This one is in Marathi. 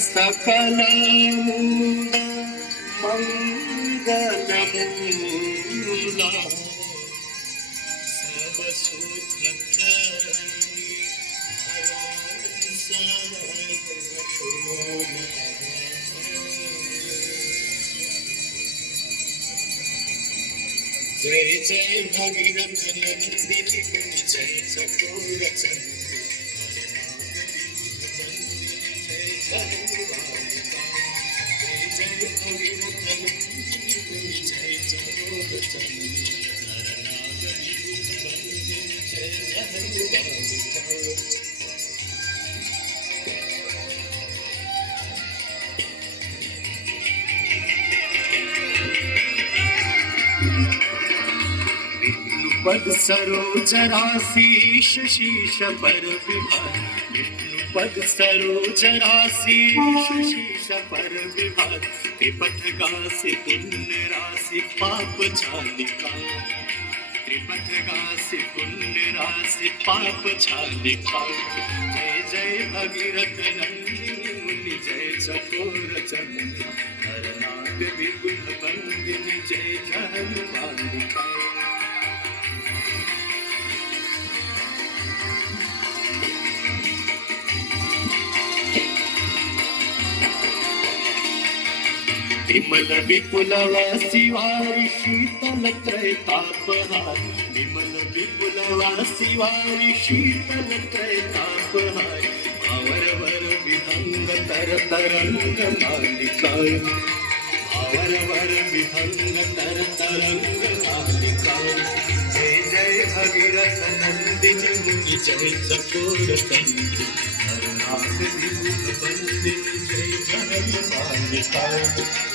सकल मंगलमूला सब सुखकरी जय जय भगीरथ नंदिनी मुनि जय चकोर पद सरोज राशि शीश पर विभाग विष्णुपद सरोज राशि शीश पर विभाग त्रिपथ गासी पुण्य राशि पाप छालिका त्रिपथ गासी पुण्य राशि पाप छालिका जय जय भगीरथ नंदिनी मुनि जय चकोर चंद्र हर नाग विबुध बंदिनी जय जहनुमालिका विमल विपुल वासी वारी शीतल त्रैतापहार विमल विपुल वासी वारी शीतल त्रैतापहार भावर वर विहंग तर तरंग मालिका भावर वर विहंग तर तरंग मालिका जय जय भगीरथ नंदिनी मुनि जय चकोर चंद्र हर नाग विभुध बंदिनी जय जहनुमालिका